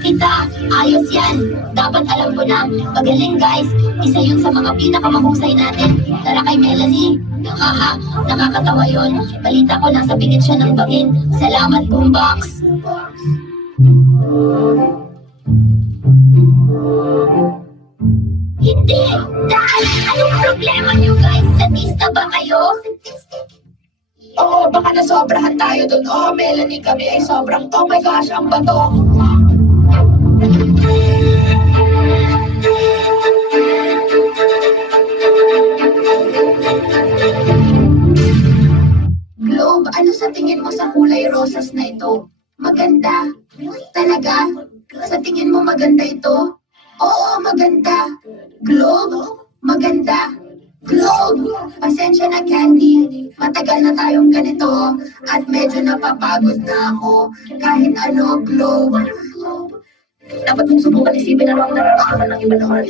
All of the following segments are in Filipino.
kita. Ayos yan. Dapat alam ko na. Magaling guys. Isa yun sa mga pinakamahusay natin. Tara kay Melanie. Nakakatawa yun. Balita ko nasa bingit siya ng bangin. Salamat, Boombox. Hindi! Dahil anong problema niyo guys? Sadista ba kayo? Oo, baka nasobrahan tayo dun. Oh, Melanie, kami ay sobrang, oh my gosh, ang bato. Globe, ano sa tingin mo sa kulay rosas na ito? Maganda. Talaga? Sa tingin mo maganda ito? Oo, maganda. Globe, maganda. Globe, pasensya na Candy. Matagal na tayong ganito at medyo napapagod na ako. Kahit ano, Globe. Dapat mong subukan isipin ano ang nararamdaman ng iba naman.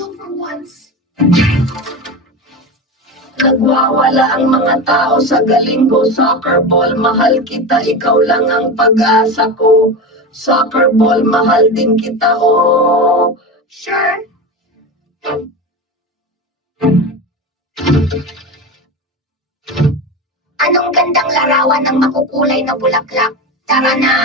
Nagwawala ang mga tao sa galing ko. Soccer ball, mahal kita, ikaw lang ang pag-asa ko. Soccer ball, mahal din kita, oh. Sure. Anong gandang larawan ng makukulay na bulaklak? Tara na!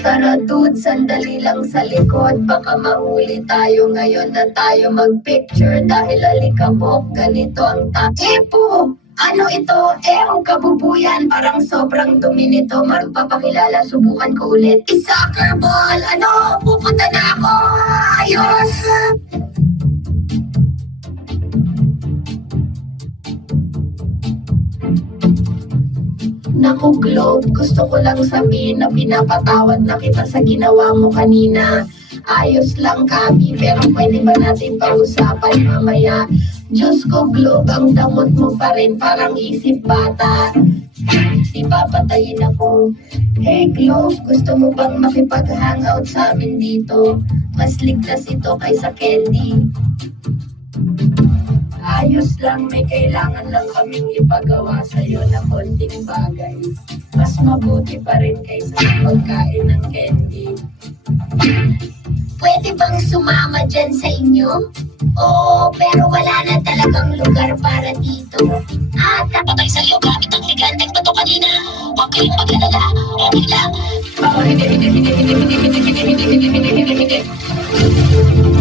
Tara dude, sandali lang sa likod. Baka mahuli tayo ngayon na tayo mag-picture. Dahil alikabok, ganito ang Epo! Ano ito? Ang kabubuyan. Parang sobrang dumi nito. Magpapakilala, subukan ko ulit. Soccer ball! Ano? Pupunta na ako! Ayos! Naku, Globe, gusto ko lang sabihin na pinapatawad na kita sa ginawa mo kanina. Ayos lang kami, pero pwede ba natin pag-usapan mamaya? Diyos ko, Globe, ang damot mo pa rin, parang isip bata. Di papatayin ako. Hey, Globe, gusto mo bang makipag-hangout sa amin dito? Mas ligtas ito kaysa candy. Ayos lang, may kailangan lang kaming ipagawa sa'yo na konting bagay. Mas mabuti pa rin kaysa pagkain ng candy. Pwede bang sumama dyan sa inyo? Oo, pero wala na talagang lugar para dito. At napatay sa'yo gamit ang ligandeng bato kanina. Huwag kayong mag-alala. Okay lang. Hindi.